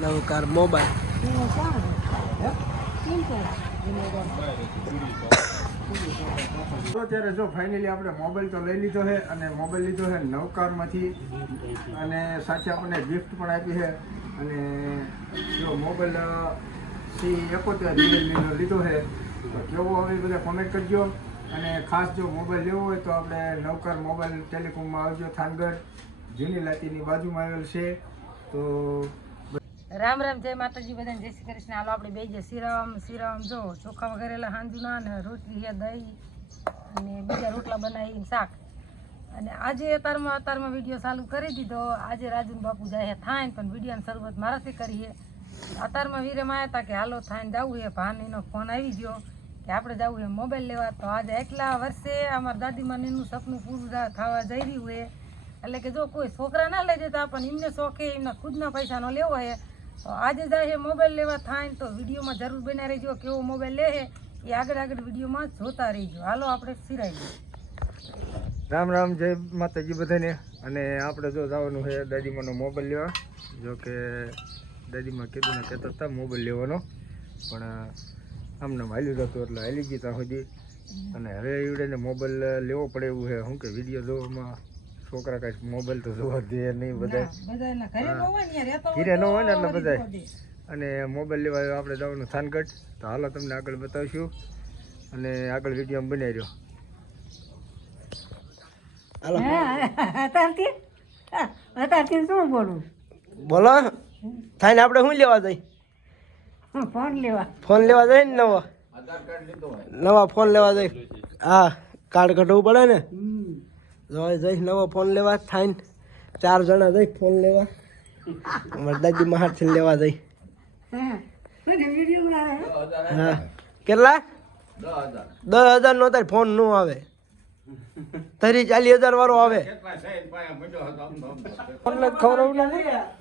નવકાર mobile. તો અત્યારે જો ફાઇનલી આપણે મોબાઈલ તો લઈ લીધો છે અને મોબાઈલ લીધો છે નવકારમાંથી. અને સાથે આપણને ગિફ્ટ પણ આપી છે. અને જો મોબાઈલ સી એકોતેર લીધો છે. તો કેવો હવે બધા કોમેન્ટ કરજો. અને ખાસ જો મોબાઈલ લેવો હોય તો આપણે નવકાર મોબાઈલ ટેલિકોમમાં આવજો થાનગઢ. જૂની બાજુમાં આવેલ છે. તો રામ રામ, જય માતાજી બધાને, જય શ્રી કૃષ્ણ. હાલો, આપણે બે જે શિરામ શિરામ જો, ચોખા વગેરેલા હાંજુના ને રોટલી દહીં અને બીજા રોટલા બનાવી શાક. અને આજે અતારમાં અતારમાં વીડિયો ચાલુ કરી દીધો. આજે રાજુન બાપુ જાય થાય પણ વિડીયોની શરૂઆત મારાથી કરીએ અતારમાં વીરેમાં આવ્યા હતા કે હાલો થાય જવું છે ભાનીનો ફોન આવી ગયો કે આપણે જવું છે મોબાઈલ લેવા. તો આજે એટલા વર્ષે અમારા દાદીમાં એનું સપનું પૂરું થવા જઈ રહ્યું છે એટલે કે જો કોઈ છોકરા ના લઈ જતા પણ એમને શોખે એમના ખુદના પૈસાનો લેવો હે તો આજે જાય મોબાઈલ લેવા થાય તો વિડીયોમાં જરૂર બના રહેજો કેવો મોબાઈલ લે હે એ આગળ આગળ વિડીયોમાં જોતા રહીજો. હાલો, આપણે સિરાઈ રામ રામ, જય માતાજી બધાને. અને આપણે જો જવાનું છે દાદીમાનો મોબાઈલ લેવા. જો કે દાદીમાં કીધું ને કહેતા હતા મોબાઈલ લેવાનો. પણ આમને હાલ્યું જતું એટલે હાલી ગઈ ત્યાં સુધી. અને હવે એવડે મોબાઈલ લેવો પડે એવું છે. શું કે વીડિયો જોવામાં છોકરા કઈ મોબાઈલ તો જોવા દે નહીં બધા ઘરે ન હોય ને એટલે બધા બધાય. અને મોબાઈલ લેવા આપણે જવાનું થાનગઢ તો હાલો તમને આગળ બતાવશું. અને આગળ વીડિયો બનાવી રહ્યો. બોલો? થાય ને આપણે શું લેવા જઈ? હું ફોન લેવા. ફોન લેવા જાય ને નવા? નવા ફોન લેવા જઈ. હા કાર્ડ કઢવું પડે ને? જઈ નવો ફોન લેવા થાય ચાર જણા જઈ ફોન લેવા. અમારે દાદી મહારથી લેવા જઈ. હા. કેટલા? દસ હજાર નો તાર ફોન નો આવે. તરી ચાલીસ હજાર વાળો આવે. ફોન ખવડાવું ના?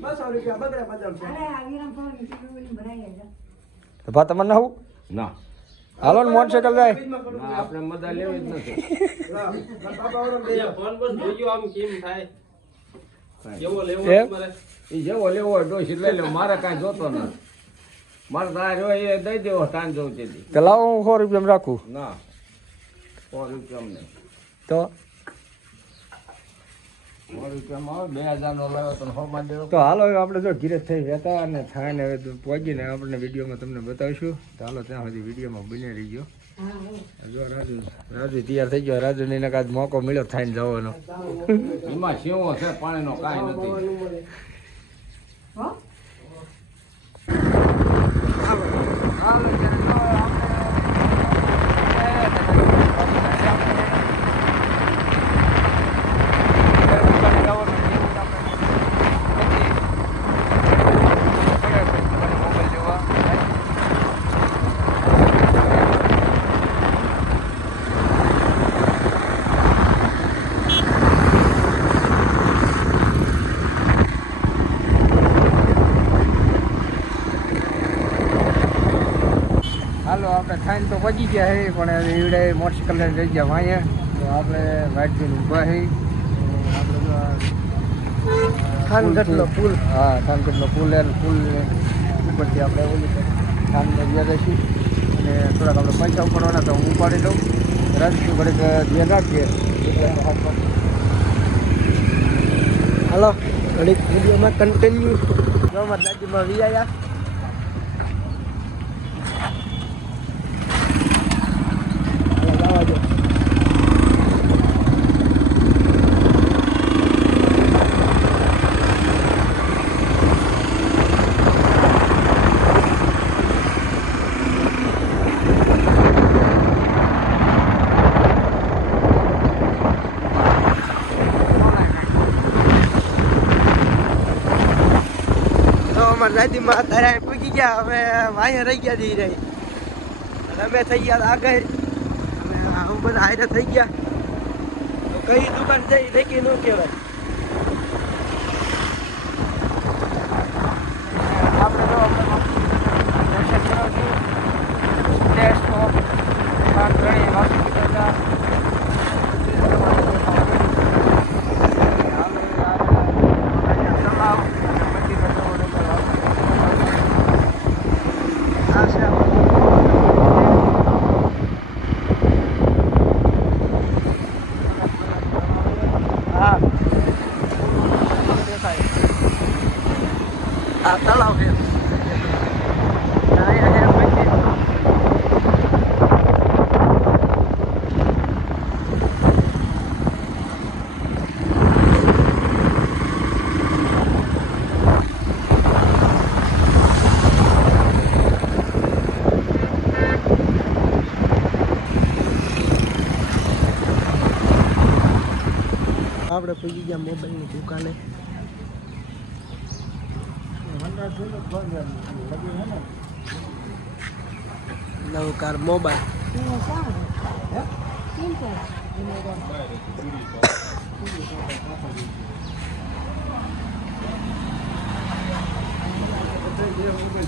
બસો રૂપિયા બગડે બદલ ભા તમને ના. હાલો ને મોટરસાયકલ જાય. આપણે મજા લેવી જ નથી. એમ? એ જેવો લેવો હોય ડોસી લઈ લે મારે કાંઈ જોતો નથી. મારે તારે હોય એ દઈ દેવો તાન જવું તેથી તો હું સો રૂપિયા રાખું. ના સો રૂપિયા નહીં. તો સો રૂપિયામાં આવે બે હજારનો લાવ્યો તો હાલો હવે આપણે જો ધીરે થઈ જતા અને થાય ને હવે પહોંચીને આપણે વિડીયોમાં તમને બતાવીશું. તો હાલો ત્યાં સુધી વિડીયોમાં બની રહી ગયો જો રાજુ રાજુ તૈયાર થઈ ગયો. રાજુ ને કાંઈ મોકો મળ્યો થાય ને જવાનો. એમાં સેવો છે પાણીનો કાંઈ નથી. હાલો આપણે ખાઈને તો પચી ગયા છે પણ એવડે મોટરસાઇકલ લઈને જઈ ગયા વાંયા તો આપણે વાઇટ જઈને ઊભા છે ખાનગઢનો પુલ. હા ખાનગઢનો પુલ એ પુલ ઉપરથી આપણે ઓલી ખાનને ગયા જઈશું. અને થોડાક આપણે પૈસા ઉપાડવાના તો હું ઉપાડી લઉં. રાજકીય ઘડીક ધ્યાન રાખીએ હાલો ઘડીક વિડીયોમાં કન્ટિન્યુ જો અમારા દાદીમાં વી આવ્યા હાલો, જવા દો. દાદીમાં અત્યારે પૂગી ગયા, હવે વાંયા રહી ગયા દી રહી અમે થઈ ગયા આગળ. અમે હું બધા હાઈરા થઈ ગયા. કઈ દુકાન જઈ દેખી ન કહેવાય આપણે તો આપણે દર્શન કરવા છું ટેસ્ટ તો ઘણી હોસ્પિટલ આ તળાવ છે પૂછી ગયા મોબાઈલની દુકાને. નવકાર મોબાઈલ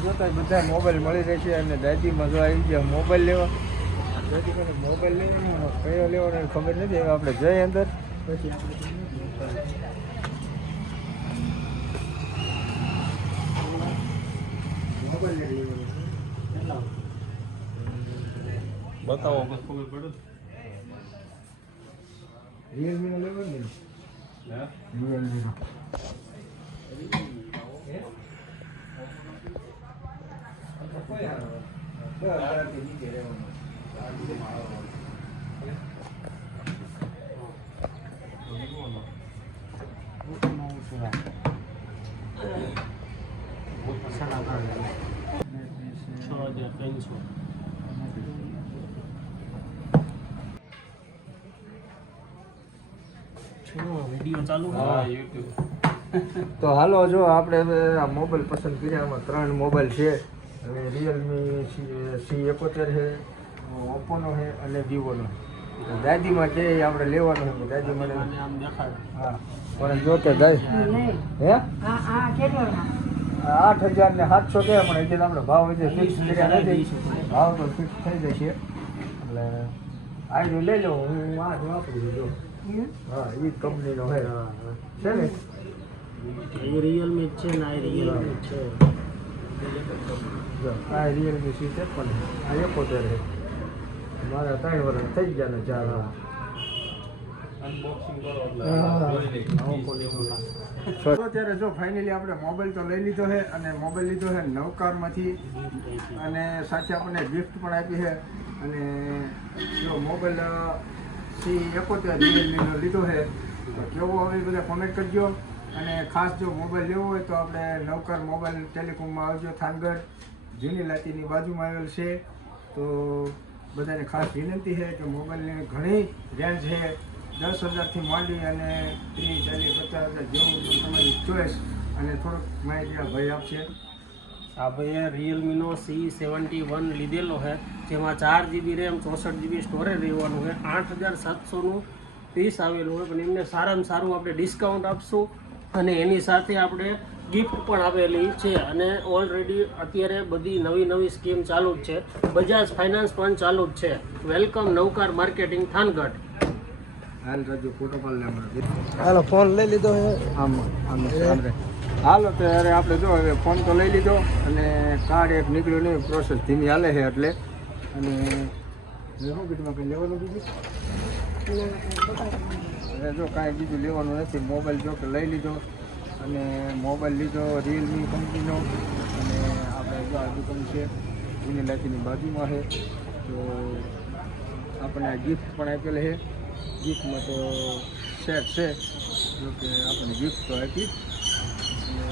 જોતા બધા મોબાઈલ મળી રહેશે અને દાદી જો આવી ગયા મોબાઈલ લેવા. દાદી મોબાઈલ લેવાનો કયો લેવાનો ખબર નથી હવે આપણે જઈએ અંદર પછી આપણે બતાવો. ખબર પડે રિયલમી નો લેવો ને. રિયલમી નો છ હજાર ત્રણસો વીડિયો ચાલુ હા, તો હાલો જો આપણે આ મોબાઈલ પસંદ કર્યા આમાં ત્રણ મોબાઈલ છે. હવે રિયલમી સી એકોતેર છે ઓપ્પોનો છે અને વિવોનો દાદીમાં કે ઈ આપણે લેવાનું છે? દાદી મને આમ દેખાડ હા. પણ જો કે જાય. હે? આઠ હજાર ને સાતસો કે પણ એટલે આપણે ભાવ હજી ફિક્સ કર્યા નથી. ભાવ તો ફિક્સ થઈ જશે. એટલે આ લઈ લો. હું આ જ વાપરી જો. હા એ કંપનીનો હે. છે ને? એ રિયલમી છે ને આ રિયલમી જ છે. આ રિયલમી સી છે પણ આ એકોતેર મારા ત્રણ વર્ષ થઈ ગયા ને ચાર. અત્યારે જો ફાઇનલી આપણે મોબાઈલ તો લઈ લીધો છે અને મોબાઈલ લીધો છે નવકારમાંથી. અને સાથે આપણને ગિફ્ટ પણ આપી છે. અને જો મોબાઈલ સી એકોતેર રિયલમીનો લીધો છે. તો કેવો હવે બધા કોમેન્ટ કરજો. અને ખાસ જો મોબાઈલ લેવો હોય તો આપણે નવકાર મોબાઈલ ટેલિકોમમાં આવજો થાનગઢ. જૂની લાતીની બાજુમાં આવેલ છે. તો બધાને ખાસ વિનંતી છે કે મોબાઈલની ઘણી રેન્જ છે. દસ હજારથી માંડી અને ત્રીસ, ચાલીસ, પચાસ હજાર જેવું તમારી ચોઈસ. અને થોડુંક માહિતી આ ભાઈ આપશે. આ ભાઈએ રિયલમીનો સી સેવન્ટી વન લીધેલો છે, જેમાં ચાર જીબી રેમ ચોસઠ જીબી સ્ટોરેજ રહેવાનું છે. આઠ હજાર સાતસોનું પીસ આવેલું હોય પણ એમને સારામાં સારું આપણે ડિસ્કાઉન્ટ આપશું. અને એની સાથે આપણે ગિફ્ટ પણ આપેલી છે. અને ઓલરેડી અત્યારે બધી નવી નવી સ્કીમ ચાલુ જ છે. બજાજ ફાઇનાન્સ પણ ચાલુ જ છે. Welcome Navkar marketing Thangadh. હાલ રાજુ ફોટો પાડ લે હમણાં હાલો ફોન લઈ લીધો હે? આમ આમ હાલો તો ત્યારે આપણે જો હવે ફોન તો લઈ લીધો અને કાર્ડ એક નીકળ્યું નહીં પ્રોસેસ ધીમી હાલે છે એટલે. અને શું કીધું કંઈ લેવાનું બીજું? અરે જો કાંઈ બીજું લેવાનું નથી. મોબાઈલ જો કે લઈ લીધો અને મોબાઈલ લીધો રિયલમી કંપનીનો. અને આપણે જો આ દુકાન છે જૂની લાતીની બાજુમાં છે. તો આપણને ગિફ્ટ પણ આપેલ છે. ગિફ્ટમાં તો સેટ છે. જો કે આપણે ગિફ્ટ તો આપી. અને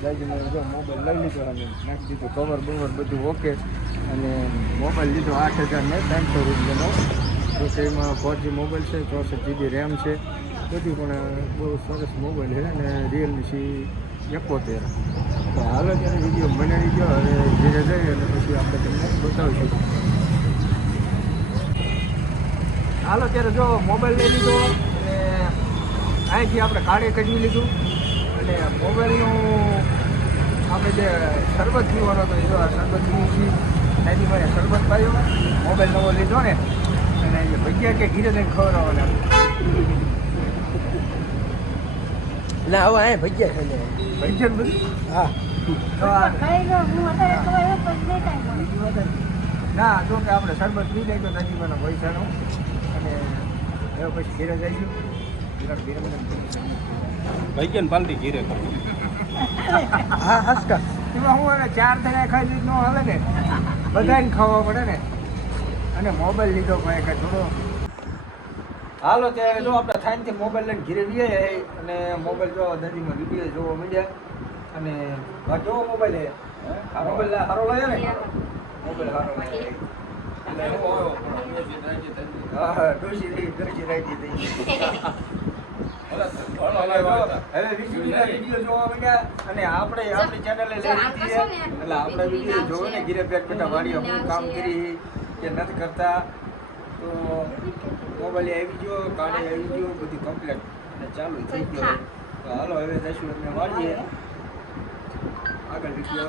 દાદીને જો મોબાઈલ લઈ લીધો અને નાખી દીધો. કવર બવર બધું ઓકે. અને મોબાઈલ લીધો આઠ હજાર ને ત્રણસો રૂપિયાનો. તો કે એમાં ફોરજી મોબાઈલ છે, ચોસઠ જીબી રેમ છે. બધું પણ બહુ સરસ મોબાઈલ છે અને રિયલમી સી એકોતેર. તો હાલો ત્યારે વીડિયો બનાવી ગયો હવે ધીરે જઈએ અને પછી આપણે તમને બતાવીશું. હાલો ત્યારે જો મોબાઈલ લઈ લીધો અને અહીંથી આપણે કાઢે કઢવી લીધું. અને મોબાઈલનું આપણે જે શરબત પીવાનો હતો એ જો આ શરબત પીવું ત્યાંથી મારે શરબત પાયો મોબાઈલ નવો લીધો ને અને ભજીયા કે ઘીરે ખબર ખવડાવવાના. ના હવે અહીંયા ભજીયા ખાઈ લેવા ભજીયા બધું? હા. તો ના જો કે આપણે શરબત પી લઈ તો નથી મને પૈસાનો હવે પછી ઘેરે જઈશું. ભાઈ પાલટી ઘીરે? હા હસકા. એમાં હું એને ચાર જણા ખાઈ લીધ ન હાલે ને. બધાને ખાવા પડે ને. અને મોબાઈલ લીધો ભાઈ કે થોડો હાલો ત્યારે જો આપણે થાનથી મોબાઈલ લઈને ઘીરે જઈએ અને મોબાઈલ જો દાદીમાં વીડિયો જોવા મળ્યા અને જોવો મોબાઈલ હે મોબાઈલ સારો લાગે ને? મોબાઈલ સારો લાગે અને આપણે આપણી ચેનલે એટલે આપણે વીડિયો જોવે ને ઘીરે પેટ હું કામ કરી કે નથી કરતા તો મોબાઈલ આવી ગયો કાઢે આવી ગયો બધું કમ્પ્લીટ અને ચાલુ થઈ ગયો તો હાલો, હવે જઈશું, અમે વાળીએ. આગળ વીડિયો